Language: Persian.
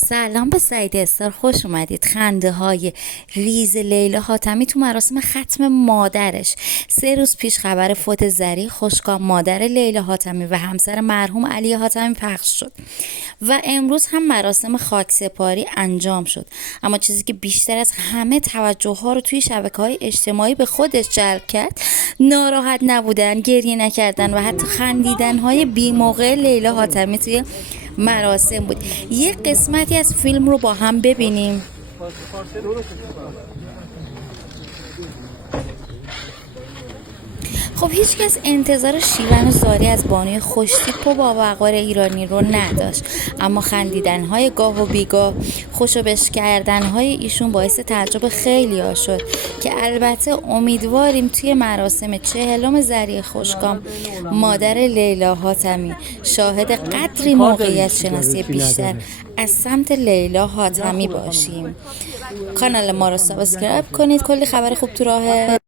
سلام به سعید استار، خوش اومدید. خنده های ریز لیلا حاتمی تو مراسم ختم مادرش. 3 روز پیش خبر فوت زری خوشگاه مادر لیلا حاتمی و همسر مرحوم علی حاتمی پخش شد و امروز هم مراسم خاکسپاری انجام شد. اما چیزی که بیشتر از همه توجه ها رو توی شبکه‌های اجتماعی به خودش جلب کرد، ناراحت نبودن، گریه نکردن و حتی خندیدن های بی موقع لیلا حاتمی توی مراسم بود. یه قسمتی از فیلم رو با هم ببینیم. خب هیچکس انتظار شیون و زاری از بانوی خوشتیپ و با وقار ایرانی رو نداشت، اما خندیدن‌های گاه و بیگاه، خوشو بش کردن‌های ایشون باعث تعجب خیلی ها شد که البته امیدواریم توی مراسم 40م زری خوشگام مادر لیلا حاتمی شاهد قدری موقعیت شناسی بیشتر از سمت لیلا حاتمی باشیم. کانال ما رو سابسکرایب کنید، کلی خبر خوب تو راهه.